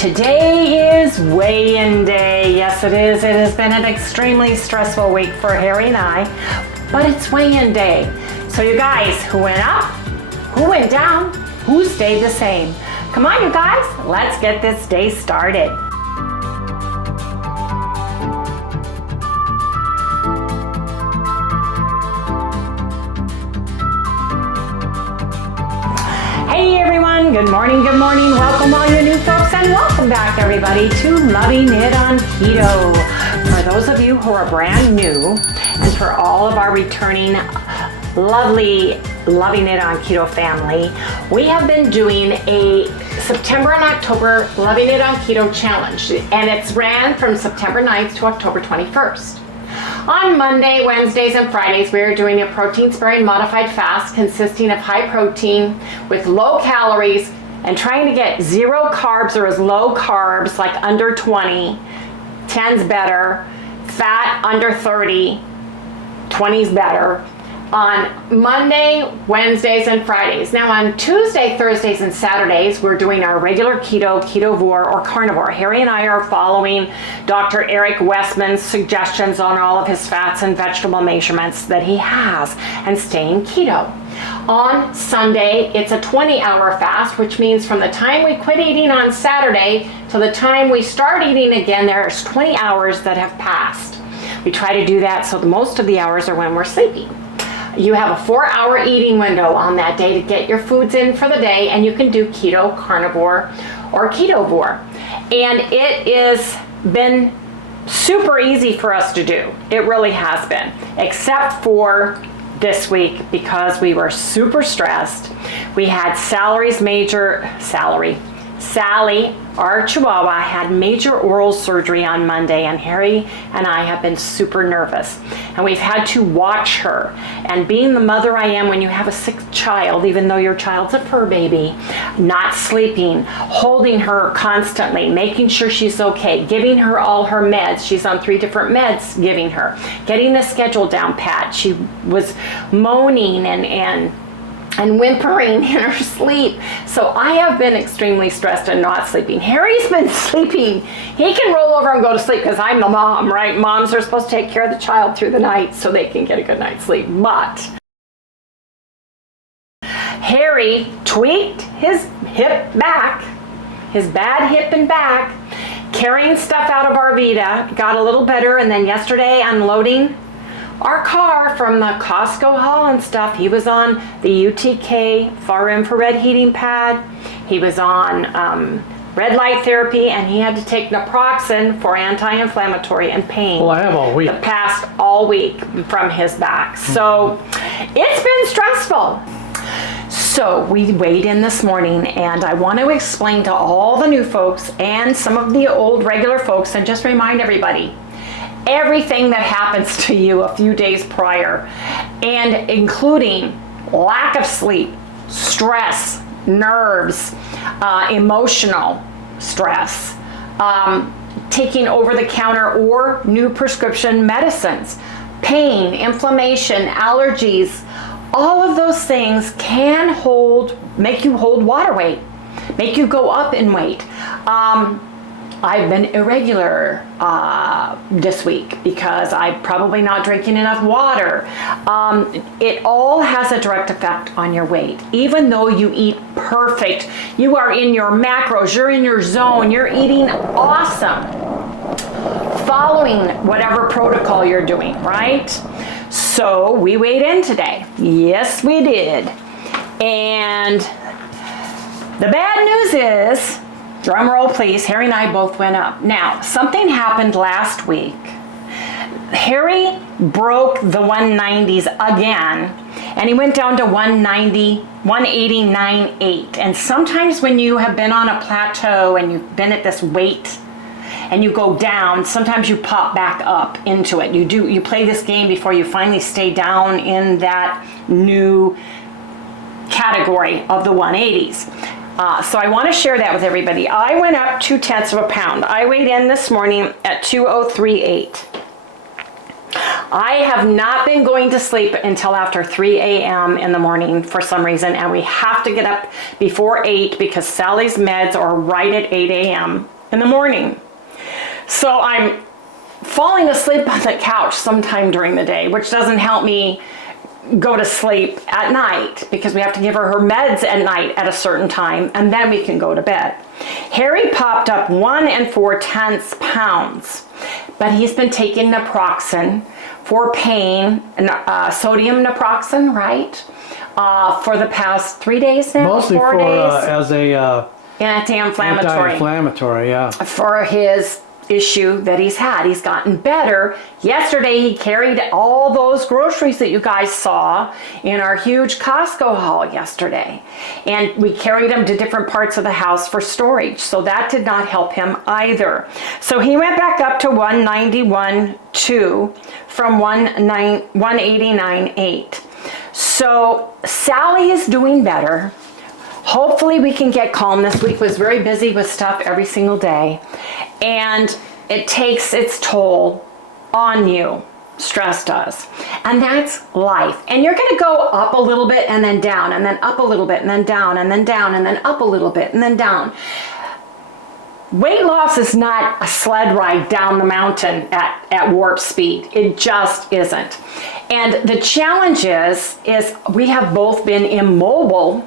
Today is weigh-in day. Yes, it is. It has been an extremely stressful week for Harry and I, but it's weigh-in day. So you guys, who went up? Who went down? Who stayed the same? Come on, you guys, let's get this day started. Hey everyone, good morning, welcome all you new folks, and welcome back everybody to Loving It on Keto. For those of you who are brand new, and for all of our returning lovely Loving It on Keto family, we have been doing a September and October Loving It on Keto challenge, and it's ran from September 9th to October 21st. On Monday, Wednesdays, and Fridays, we are doing a protein-sparing modified fast consisting of high protein with low calories and trying to get zero carbs or as low carbs, like under 20, 10's better, fat under 30, 20's better, on Monday, Wednesdays, and Fridays. Now on Tuesday, Thursdays, and Saturdays, we're doing our regular keto, ketovore, or carnivore. Harry and I are following Dr. Eric Westman's suggestions on all of his fats and vegetable measurements that he has and staying keto. On Sunday, it's a 20-hour fast, which means from the time we quit eating on Saturday to the time we start eating again, there's 20 hours that have passed. We try to do that so most of the hours are when we're sleeping. You have a 4-hour eating window on that day to get your foods in for the day, and you can do keto, carnivore, or ketovore. And it has been super easy for us to do. It really has been, except for this week because we were super stressed. We had Sally, our Chihuahua, had major oral surgery on Monday, and Harry and I have been super nervous. And we've had to watch her. And being the mother I am when you have a sick child, even though your child's a fur baby, not sleeping, holding her constantly, making sure she's okay, giving her all her meds. She's on 3 different meds, giving her, getting the schedule down pat. She was moaning and whimpering in her sleep. So I have been extremely stressed and not sleeping. Harry's been sleeping. He can roll over and go to sleep because I'm the mom, right? Moms are supposed to take care of the child through the night so they can get a good night's sleep. But Harry tweaked his hip back, his bad hip and back, carrying stuff out of Arvida, got a little better, and then yesterday unloading our car from the Costco haul and stuff, he was on the UTK far infrared heating pad. He was on red light therapy, and he had to take naproxen for anti-inflammatory and pain. Well, I have all week. The past all week from his back. So it's been stressful. So we weighed in this morning, and I want to explain to all the new folks and some of the old regular folks, and just remind everybody, everything that happens to you a few days prior, and including lack of sleep, stress, nerves, emotional stress, taking over-the-counter or new prescription medicines, pain, inflammation, allergies, all of those things can make you hold water weight, make you go up in weight. I've been irregular this week because I'm probably not drinking enough water. It all has a direct effect on your weight. Even though you eat perfect, you are in your macros, you're in your zone, you're eating awesome, following whatever protocol you're doing, right? So we weighed in today. Yes, we did. And the bad news is, drum roll please, Harry and I both went up. Now, something happened last week. Harry broke the 190s again, and he went down to 189.8. And sometimes when you have been on a plateau and you've been at this weight and you go down, sometimes you pop back up into it. You play this game before you finally stay down in that new category of the 180s. So I want to share that with everybody. I went up 0.2 pounds. I weighed in this morning at 203.8. I have not been going to sleep until after 3 a.m. in the morning for some reason, and we have to get up before 8 because Sally's meds are right at 8 a.m. in the morning. So I'm falling asleep on the couch sometime during the day, which doesn't help me go to sleep at night because we have to give her her meds at night at a certain time, and then we can go to bed. Harry popped up 1 4/10 pounds, but he's been taking naproxen for pain, sodium naproxen, right? For the past 3 days now, mostly 4 days. As a Anti-inflammatory. Anti-inflammatory, yeah. For his issue that he's had. He's gotten better. Yesterday he carried all those groceries that you guys saw in our huge Costco haul yesterday. And we carried them to different parts of the house for storage. So that did not help him either. So he went back up to 191.2 from 189.8. So Sally is doing better. Hopefully we can get calm. This week was very busy with stuff every single day. And it takes its toll on you. Stress does. And that's life. And you're going to go up a little bit and then down and then up a little bit and then down and then down and then up a little bit and then down. Weight loss is not a sled ride down the mountain at warp speed. It just isn't. And the challenge is we have both been immobile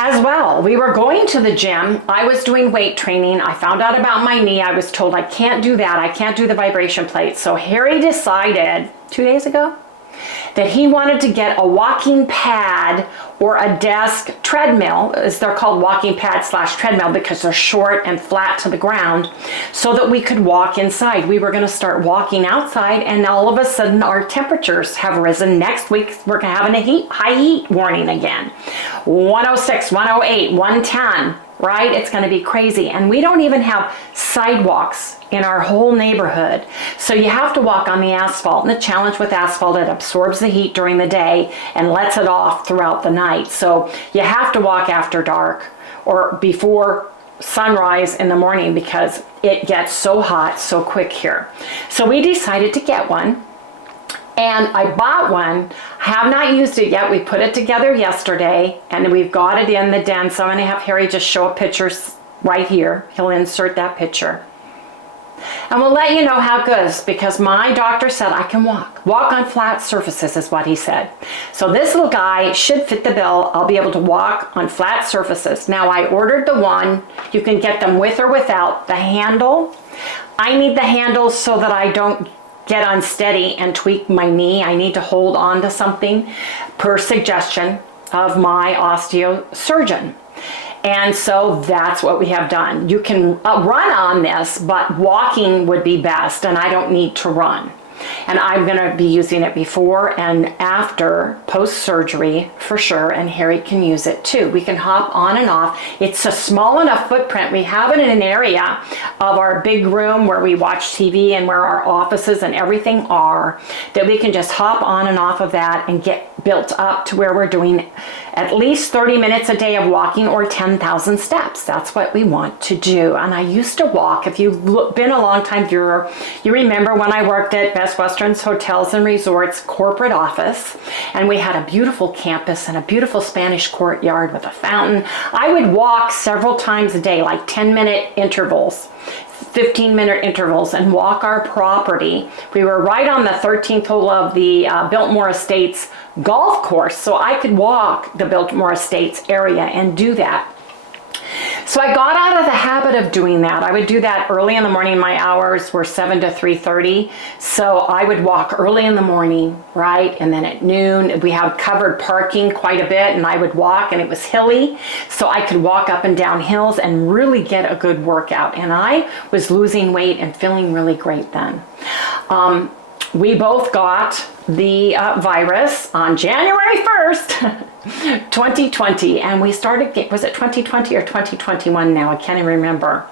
as well. We were going to the gym. I was doing weight training. I found out about my knee. I was told I can't do that. I can't do the vibration plate. So Harry decided 2 days ago that he wanted to get a walking pad or a desk treadmill, as they're called, walking pad / treadmill, because they're short and flat to the ground, so that we could walk inside. We were going to start walking outside, and all of a sudden our temperatures have risen. Next week we're having a high heat warning again. 106, 108, 110, right? It's going to be crazy. And we don't even have sidewalks in our whole neighborhood. So you have to walk on the asphalt. And the challenge with asphalt, it absorbs the heat during the day and lets it off throughout the night. So you have to walk after dark or before sunrise in the morning because it gets so hot so quick here. So we decided to get one. And I bought one. I have not used it yet. We put it together yesterday and we've got it in the den. So I'm going to have Harry just show a picture right here. He'll insert that picture. And we'll let you know how it goes because my doctor said I can walk. Walk on flat surfaces is what he said. So this little guy should fit the bill. I'll be able to walk on flat surfaces. Now I ordered the one. You can get them with or without the handle. I need the handle so that I don't get unsteady and tweak my knee. I need to hold on to something per suggestion of my osteosurgeon. And so that's what we have done. You can run on this, but walking would be best, and I don't need to run. And I'm going to be using it before and after post-surgery for sure, and Harry can use it too. We can hop on and off. It's a small enough footprint. We have it in an area of our big room where we watch TV and where our offices and everything are, that we can just hop on and off of that and get built up to where we're doing at least 30 minutes a day of walking or 10,000 steps. That's what we want to do. And I used to walk. If you've been a long time viewer, you remember when I worked at Best Western's Hotels and Resorts corporate office, and we had a beautiful campus and a beautiful Spanish courtyard with a fountain. I would walk several times a day, like 10-minute intervals, 15-minute intervals, and walk our property. We were right on the 13th hole of the Biltmore Estates golf course, so I could walk the Biltmore Estates area and do that. So I got out of the habit of doing that. I would do that early in the morning. My hours were 7 to 3:30. So I would walk early in the morning, right? And then at noon, we have covered parking quite a bit, and I would walk, and it was hilly. So I could walk up and down hills and really get a good workout. And I was losing weight and feeling really great then. We both got the virus on January 1st, 2020, and we started, was it 2020 or 2021 now? I can't even remember.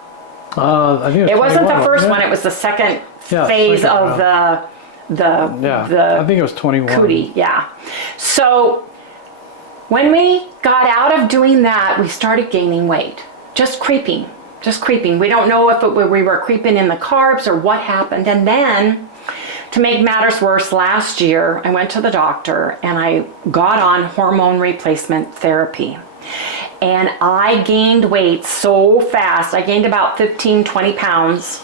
I think it wasn't the first one, it was the second phase of the I think it was 21. CODE, yeah. So when we got out of doing that, we started gaining weight, just creeping. We don't know if we were creeping in the carbs or what happened. And then To make matters worse, last year I went to the doctor and I got on hormone replacement therapy. And I gained weight so fast. I gained about 15, 20 pounds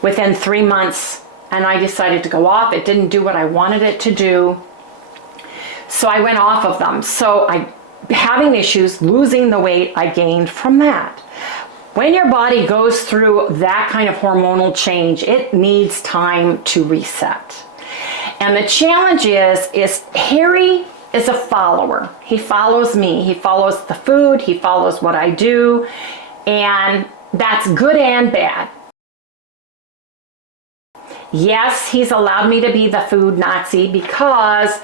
within 3 months, and I decided to go off. It didn't do what I wanted it to do. So I went off of them. So I having issues losing the weight I gained from that. When your body goes through that kind of hormonal change, it needs time to reset. And the challenge is Harry is a follower. He follows me. He follows the food. He follows what I do. And that's good and bad. Yes, he's allowed me to be the food Nazi because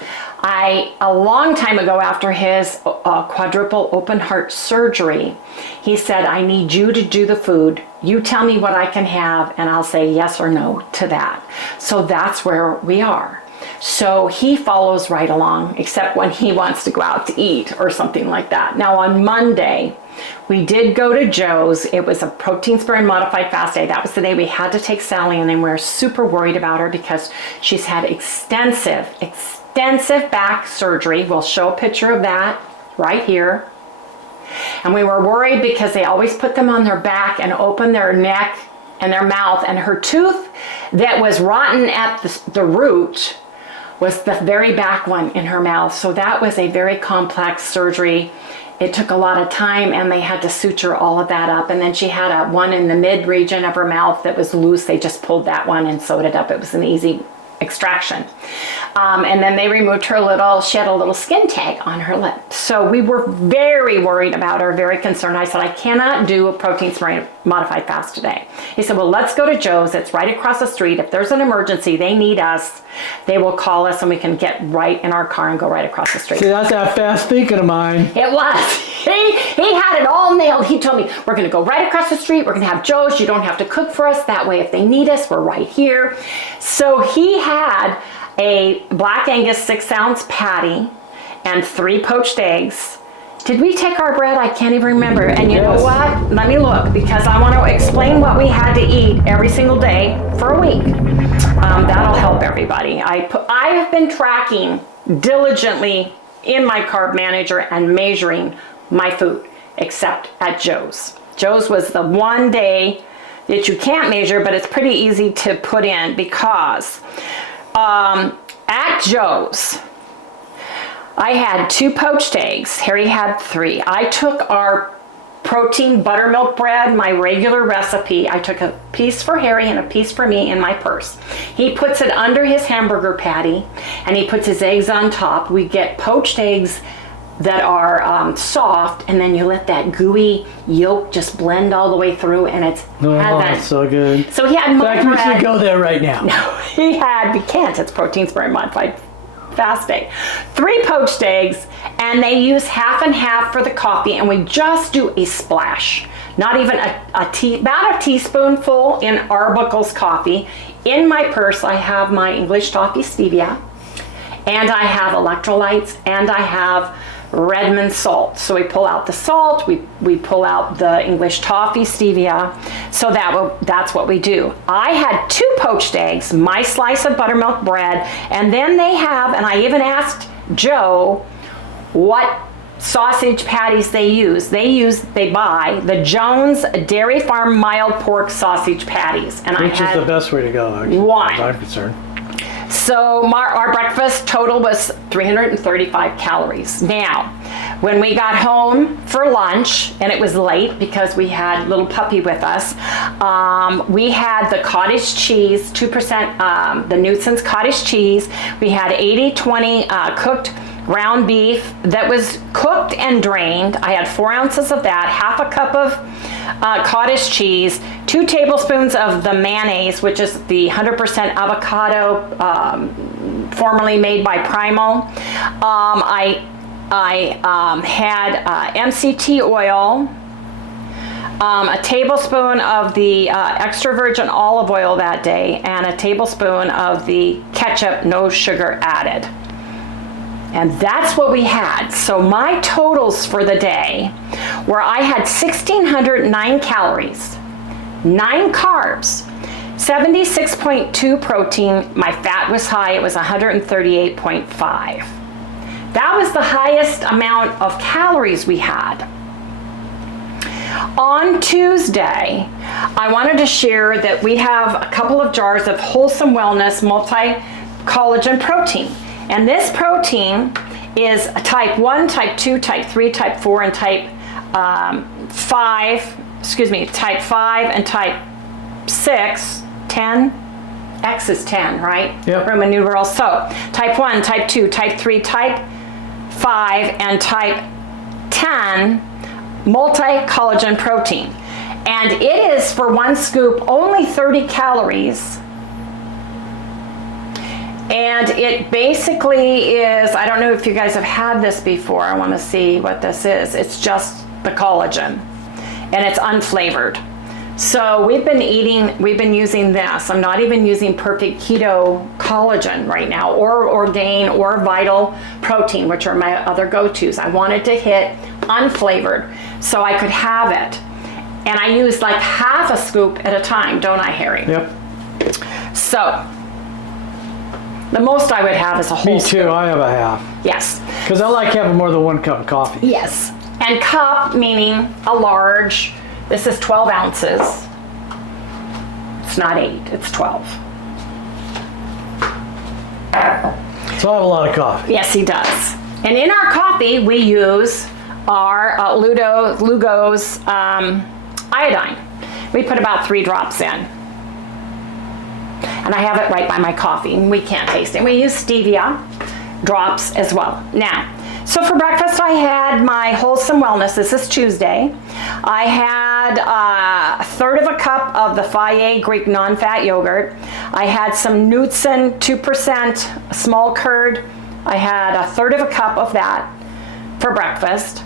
a long time ago after his quadruple open heart surgery, he said, I need you to do the food. You tell me what I can have and I'll say yes or no to that. So that's where we are. So he follows right along, except when he wants to go out to eat or something like that. Now on Monday, we did go to Joe's. It was a protein spray and modified fast day. That was the day we had to take Sally in, and we're super worried about her because she's had extensive back surgery. We'll show a picture of that right here. And we were worried because they always put them on their back and open their neck and their mouth, and her tooth that was rotten at the root was the very back one in her mouth. So that was a very complex surgery. It took a lot of time, and they had to suture all of that up. And then she had one in the mid region of her mouth that was loose. They just pulled that one and sewed it up. It was an easy extraction. And then they removed she had a little skin tag on her lip. So we were very worried about her, very concerned. I said, I cannot do a protein spray modified fast today. He said, well, let's go to Joe's. It's right across the street. If there's an emergency, they need us. They will call us and we can get right in our car and go right across the street. See, that's that fast thinking of mine. It was. He had it all nailed. He told me, we're going to go right across the street. We're going to have Joe's. You don't have to cook for us. That way, if they need us, we're right here. So he had a Black Angus 6-ounce patty and 3 poached eggs. Did we take our bread? I can't even remember. And you know what? Let me look, because I want to explain what we had to eat every single day for a week. That'll help everybody. I have been tracking diligently in my carb manager and measuring my food, except at Joe's. Joe's was the one day that you can't measure, but it's pretty easy to put in because at Joe's, I had 2 poached eggs. Harry had 3. I took our protein buttermilk bread, my regular recipe. I took a piece for Harry and a piece for me in my purse. He puts it under his hamburger patty and he puts his eggs on top. We get poached eggs that are soft, and then you let that gooey yolk just blend all the way through, and it's that's so good. So he had my bread. We should go there right now. No, we can't. It's protein spray modified fast day. 3 poached eggs, and they use half and half for the coffee, and we just do a splash. Not even about a teaspoonful in Arbuckle's coffee. In my purse, I have my English toffee stevia, and I have electrolytes, and I have Redmond salt. So we pull out the salt, we pull out the English toffee stevia. So that's what we do. I had 2 poached eggs, my slice of buttermilk bread, and then they have, and I even asked Joe what sausage patties they use. They buy the Jones Dairy Farm mild pork sausage patties. And which is the best way to go, actually, one. as I'm concerned. So our breakfast total was 335 calories. Now, when we got home for lunch, and it was late because we had little puppy with us, we had the cottage cheese, 2% the Newton's cottage cheese. We had 80-20 cooked ground beef that was cooked and drained. I had 4 ounces of that, half a cup of cottage cheese, 2 tablespoons of the mayonnaise, which is the 100% avocado, formerly made by Primal. I had MCT oil, a tablespoon of the extra virgin olive oil that day, and a tablespoon of the ketchup, no sugar added. And that's what we had. So my totals for the day were I had 1,609 calories, 9 carbs, 76.2 protein. My fat was high. It was 138.5. That was the highest amount of calories we had. On Tuesday, I wanted to share that we have a couple of jars of Wholesome Wellness multi-collagen protein. And this protein is type 1, type 2, type 3, type 4, and type 5 and type 6, 10. X is 10, right? Yep. Roman numerals. So type 1, type 2, type 3, type 5, and type 10 multi-collagen protein. And it is, for one scoop, only 30 calories. And it basically is, I don't know if you guys have had this before. I want to see what this is. It's just the collagen, and it's unflavored. So we've been using this. I'm not even using Perfect Keto collagen right now, or Orgain, or Vital Protein, which are my other go-tos. I wanted to hit unflavored so I could have it. And I use like half a scoop at a time, don't I, Harry? Yep. So the most I would have is a whole Me too, scoop. I have a half. Yes. Because I like having more than 1 cup of coffee. Yes. And cup, meaning a large. This is 12 ounces. It's not 8, it's 12. So I have a lot of coffee. Yes, he does. And in our coffee, we use our Lugo's iodine. We put about 3 drops in. And I have it right by my coffee. We can't taste it. We use stevia drops as well. Now, so for breakfast, I had my Wholesome Wellness. This is Tuesday. I had a third of a cup of the Fage Greek non-fat yogurt. I had some Nutsen 2% small curd. I had a third of a cup of that for breakfast.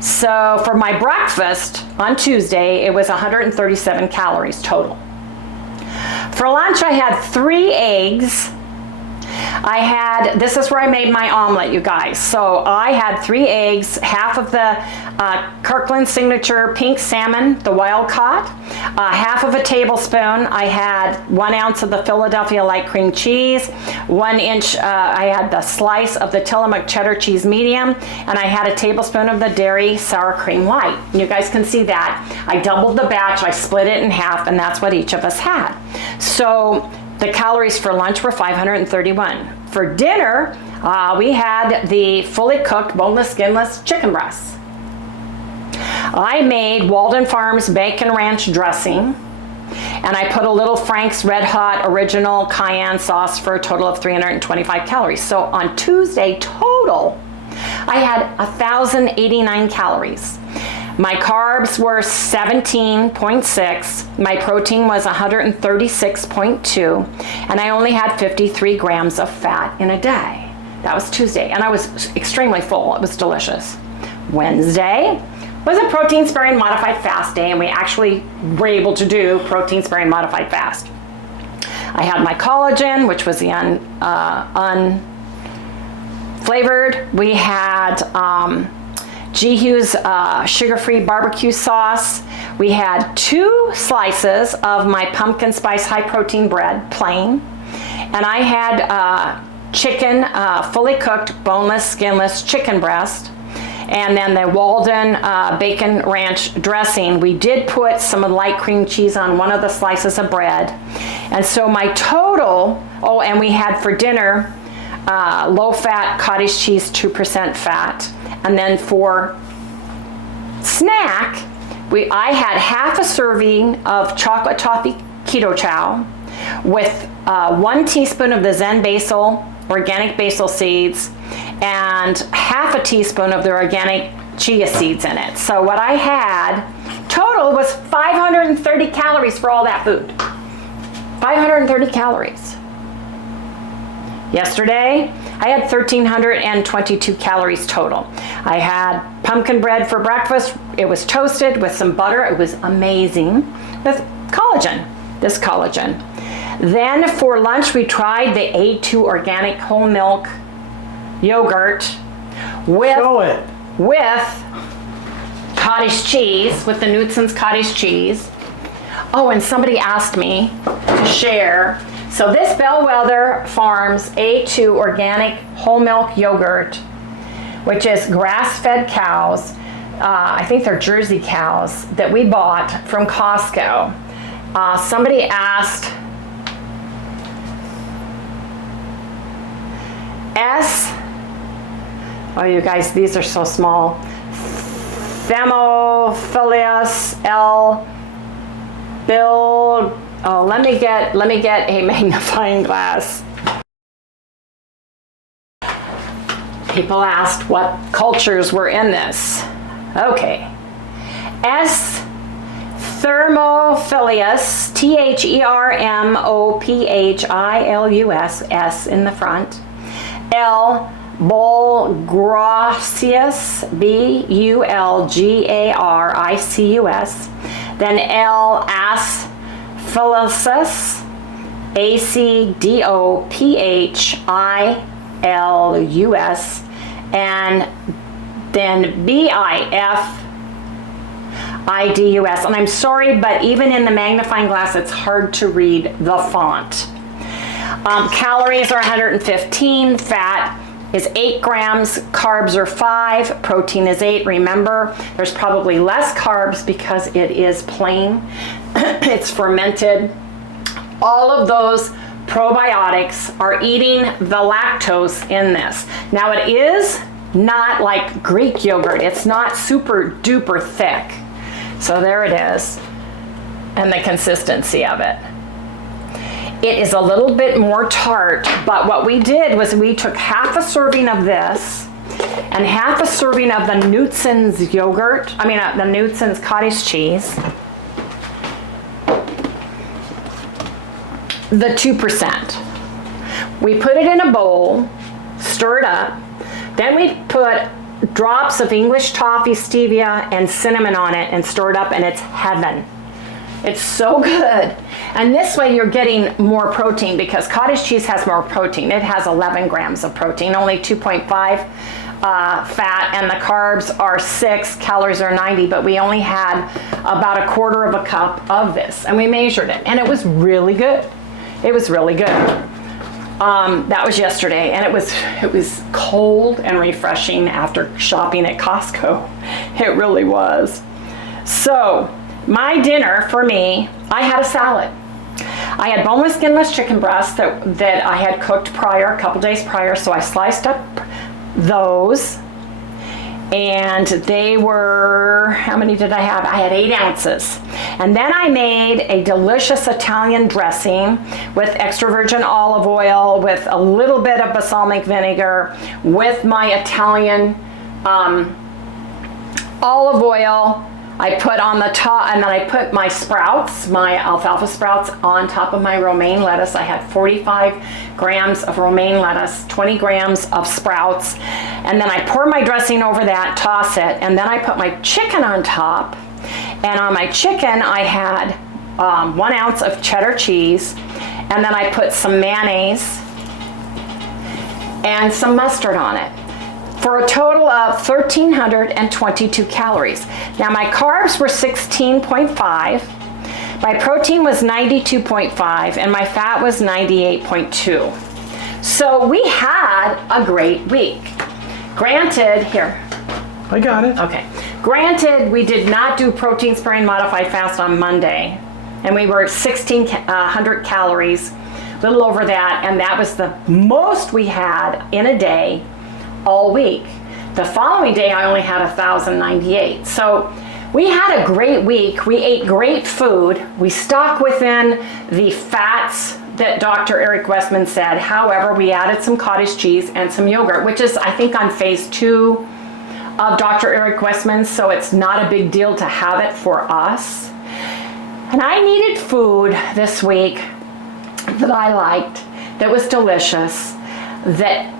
So for my breakfast on Tuesday, it was 137 calories total. For lunch, I had 3 eggs. This is where I made my omelet, you guys. So I had 3 eggs, half of the Kirkland Signature pink salmon, the wild caught, half of a tablespoon. I had 1 ounce of the Philadelphia light cream cheese, 1 inch, I had the slice of the Tillamook cheddar cheese medium, and I had a tablespoon of the dairy sour cream light. And you guys can see that. I doubled the batch, I split it in half, and that's what each of us had. So the calories for lunch were 531. For dinner, we had the fully cooked, boneless, skinless chicken breasts. I made Walden Farms Bacon Ranch dressing, and I put a little Frank's Red Hot Original Cayenne sauce for a total of 325 calories. So on Tuesday total, I had 1,089 calories. My carbs were 17.6, my protein was 136.2, and I only had 53 grams of fat in a day. That was Tuesday, and I was extremely full. It was delicious. Wednesday was a protein sparing modified fast day, and we actually were able to do protein sparing modified fast. I had my collagen, which was the unflavored. We had GEORGE sugar-free barbecue sauce. We had 2 slices of my pumpkin spice high protein bread, plain. And I had chicken, fully cooked, boneless, skinless chicken breast. And then the Walden Bacon Ranch dressing. We did put some light cream cheese on one of the slices of bread. And so my total, oh, and we had for dinner, low-fat cottage cheese, 2% fat. And then for snack, I had half a serving of chocolate toffee keto chow with 1 teaspoon of the Zen basil, organic basil seeds, and half a teaspoon of the organic chia seeds in it. So what I had total was 530 calories for all that food. 530 calories. Yesterday, I had 1,322 calories total. I had pumpkin bread for breakfast. It was toasted with some butter. It was amazing with collagen, this collagen. Then for lunch, we tried the A2 organic whole milk yogurt with cottage cheese, with the Nutsen's cottage cheese. Oh, and somebody asked me to share. So this Bellwether Farms A2 organic whole milk yogurt, which is grass-fed cows, I think they're Jersey cows, that we bought from Costco. Somebody asked oh you guys, these are so small, Thermophilus L. Bill, oh, let me get a magnifying glass. People asked what cultures were in this. Okay. S. Thermophilus, Thermophilus, S in the front. L. Bulgaricus, Bulgaricus. Then L. Asphalus, Acdophilus, and then BIFIDUS. And I'm sorry, but even in the magnifying glass, it's hard to read the font. Calories are 115, fat is 8 grams, carbs are 5, protein is 8. Remember, there's probably less carbs because it is plain, it's fermented. All of those probiotics are eating the lactose in this. Now it is not like Greek yogurt, it's not super duper thick. So there it is, and the consistency of it. It is a little bit more tart, but what we did was we took half a serving of this and half a serving of the Nutson's yogurt, the Nutson's cottage cheese, the 2%. We put it in a bowl, stir it up, then we put drops of English toffee, stevia, and cinnamon on it and stir it up, and it's heaven. It's so good. And this way you're getting more protein because cottage cheese has more protein. It has 11 grams of protein, only 2.5 fat, and the carbs are 6, calories are 90, but we only had about a quarter of a cup of this, and we measured it, and it was really good. It was really good. That was yesterday, and it was cold and refreshing after shopping at Costco. It really was. So my dinner for me, I had a salad. I had boneless, skinless chicken breasts that I had cooked a couple days prior, so I sliced up those, and they were, how many did I have? I had 8 ounces. And then I made a delicious Italian dressing with extra virgin olive oil, with a little bit of balsamic vinegar, with my Italian olive oil. I put on the top, and then I put my sprouts, my alfalfa sprouts, on top of my romaine lettuce. I had 45 grams of romaine lettuce, 20 grams of sprouts, and then I pour my dressing over that, toss it, and then I put my chicken on top. And on my chicken, I had 1 ounce of cheddar cheese, and then I put some mayonnaise and some mustard on it, for a total of 1,322 calories. Now my carbs were 16.5, my protein was 92.5, and my fat was 98.2. So we had a great week. Granted, here. I got it. Okay. Granted, we did not do protein sparing modified fast on Monday, and we were 1,600 calories, a little over that, and that was the most we had in a day all week. The following day I only had 1,098. So we had a great week. We ate great food. We stuck within the fats that Dr. Eric Westman said. However, we added some cottage cheese and some yogurt, which is, I think, on phase 2 of Dr. Eric Westman, so it's not a big deal to have it for us. And I needed food this week that I liked, that was delicious, that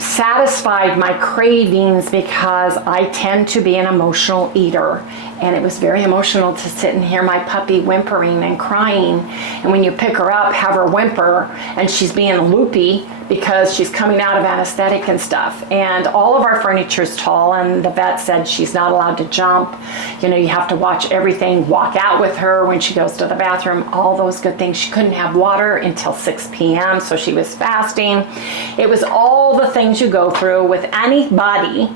satisfied my cravings, because I tend to be an emotional eater, and it was very emotional to sit and hear my puppy whimpering and crying, and when you pick her up, have her whimper, and she's being loopy because she's coming out of anesthetic and stuff. And all of our furniture's tall, and the vet said she's not allowed to jump. You know, you have to watch everything, walk out with her when she goes to the bathroom, all those good things. She couldn't have water until 6 p.m., so she was fasting. It was all the things you go through with anybody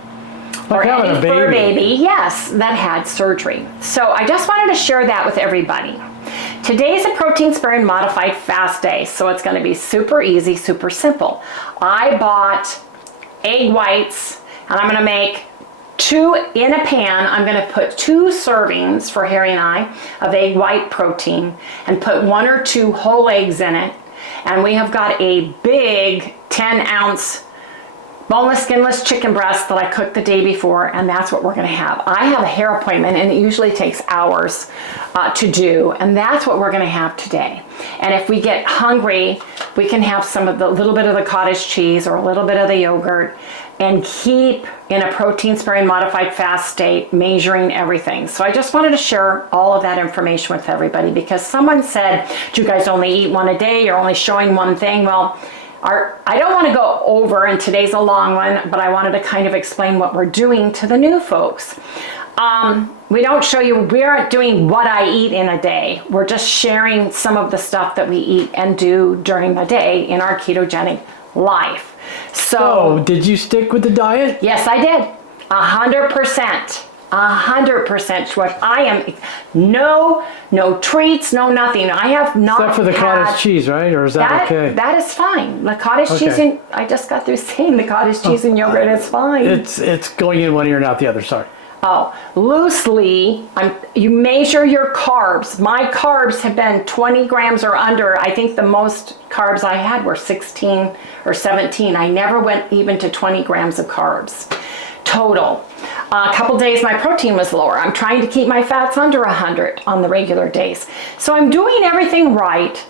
or any fur baby, yes, that had surgery. So I just wanted to share that with everybody. Today's a protein sparing modified fast day, so it's going to be super easy, super simple. I bought egg whites, and I'm going to make 2 in a pan. I'm going to put 2 servings for Harry and I of egg white protein and put 1 or 2 whole eggs in it. And we have got a big 10-ounce boneless, skinless chicken breast that I cooked the day before, and that's what we're going to have. I have a hair appointment, and it usually takes hours to do, and that's what we're going to have today. And if we get hungry, we can have some of the little bit of the cottage cheese or a little bit of the yogurt, and keep in a protein sparing modified fast state, measuring everything. So I just wanted to share all of that information with everybody, because someone said, do you guys only eat 1 a day? You're only showing one thing. Well, I don't want to go over, and today's a long one, but I wanted to kind of explain what we're doing to the new folks. We don't show you, we aren't doing what I eat in a day. We're just sharing some of the stuff that we eat and do during the day in our ketogenic life. So did you stick with the diet? Yes, I did. 100%. 100% what I am. No treats, no nothing. I have not. Except for the cottage cheese, right? Or is that okay? That is fine. The cottage cheese and I just got through saying the cottage cheese and yogurt is fine. It's going in one ear and out the other. Sorry. Oh, loosely, you measure your carbs. My carbs have been 20 grams or under. I think the most carbs I had were 16 or 17. I never went even to 20 grams of carbs total. A couple days my protein was lower. I'm trying to keep my fats under 100 on the regular days. So I'm doing everything right.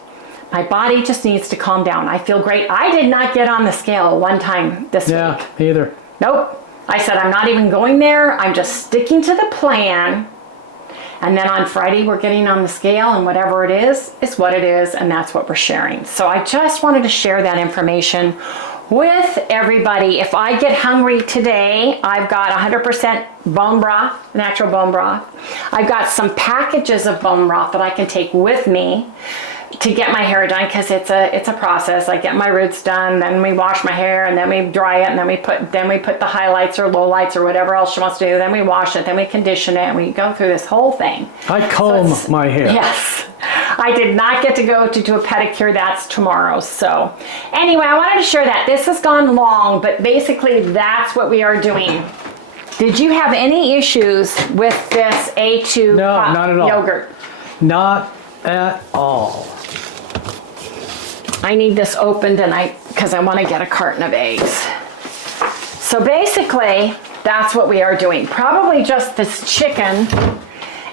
My body just needs to calm down. I feel great. I did not get on the scale one time this week. Yeah, either. Nope. I said, I'm not even going there. I'm just sticking to the plan. And then on Friday, we're getting on the scale, and whatever it is what it is, and that's what we're sharing. So I just wanted to share that information with everybody. If I get hungry today, I've got 100% bone broth, natural bone broth. I've got some packages of bone broth that I can take with me to get my hair done, because it's a process. I get my roots done, then we wash my hair, and then we dry it, and then we put the highlights or lowlights or whatever else she wants to do. Then we wash it, then we condition it, and we go through this whole thing. I comb my hair. Yes. I did not get to go to do a pedicure. That's tomorrow. So anyway, I wanted to share that. This has gone long, but basically that's what we are doing. Did you have any issues with this A2 No, not at all. yogurt? Not at all. I need this opened, and because I want to get a carton of eggs. So basically, that's what we are doing. Probably just this chicken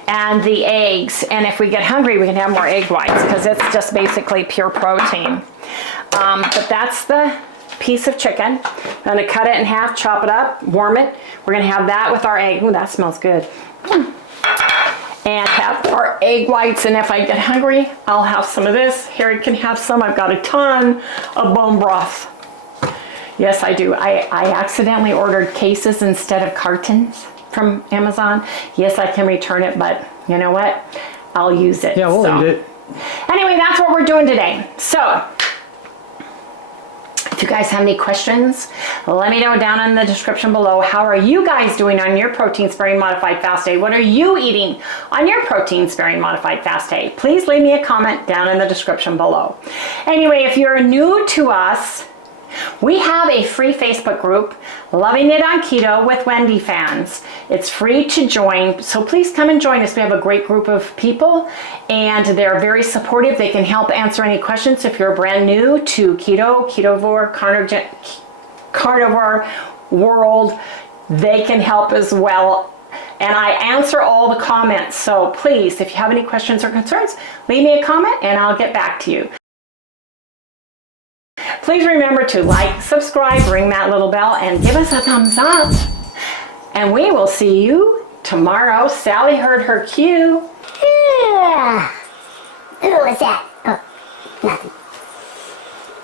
and the eggs. And if we get hungry, we can have more egg whites, because it's just basically pure protein. But that's the piece of chicken. I'm going to cut it in half, chop it up, warm it. We're going to have that with our egg. Ooh, that smells good. And have our egg whites, and if I get hungry, I'll have some of this. Harry can have some. I've got a ton of bone broth. Yes, I do. I accidentally ordered cases instead of cartons from Amazon. Yes, I can return it, but you know what? I'll use it. Yeah, we'll eat it. Anyway, that's what we're doing today. So if you guys have any questions, let me know down in the description below. How are you guys doing on your protein sparing modified fast day? What are you eating on your protein sparing modified fast day? Please leave me a comment down in the description below. Anyway, if you're new to us, we have a free Facebook group, Loving It on Keto with Wendy fans. It's free to join, so please come and join us. We have a great group of people, and they're very supportive. They can help answer any questions if you're brand new to keto, carnivore world. They can help as well. And I answer all the comments, so please, if you have any questions or concerns, leave me a comment and I'll get back to you. Please remember to like, subscribe, ring that little bell, and give us a thumbs up. And we will see you tomorrow. Sally heard her cue. Yeah. Who was that? Oh, nothing.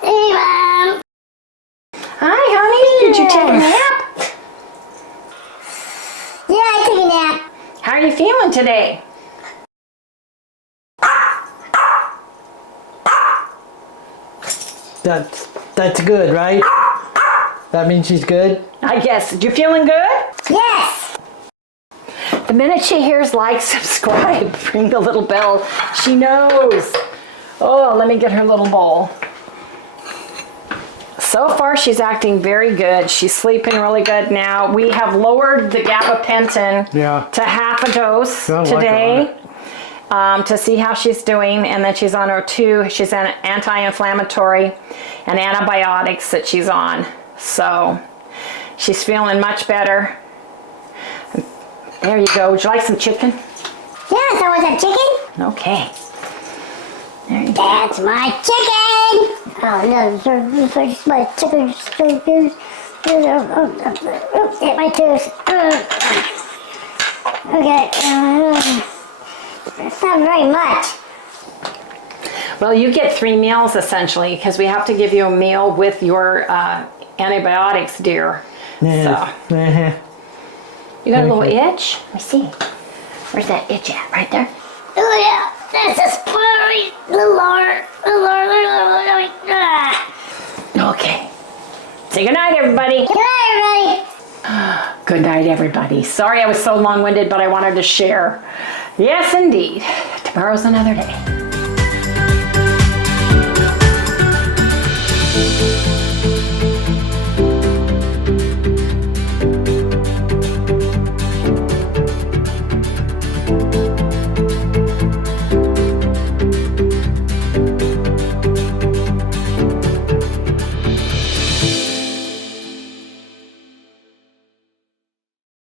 Hey, Mom. you take a nap? Yeah, I took a nap. How are you feeling today? That's good, right? That means she's good? I guess. You feeling good? Yes. The minute she hears like, subscribe, ring the little bell, she knows. Oh, let me get her little bowl. So far, she's acting very good. She's sleeping really good now. We have lowered the gabapentin to half a dose today to see how she's doing. And then she's on her 2. She's an anti-inflammatory and antibiotics that she's on. So she's feeling much better. There you go. Would you like some chicken? Yes, I want some chicken. Okay. There you go. That's my chicken. Oh no, it's my chicken. Hit my tooth. Okay. It's not very much. Well, you get 3 meals essentially because we have to give you a meal with your antibiotics, dear. So. You got a little itch? Let me see. Where's that itch at? Right there? Oh yeah, that's a spoilery Okay. Say goodnight, everybody. Good night, everybody. Good night, everybody. Sorry I was so long-winded, but I wanted to share. Yes, indeed. Tomorrow's another day.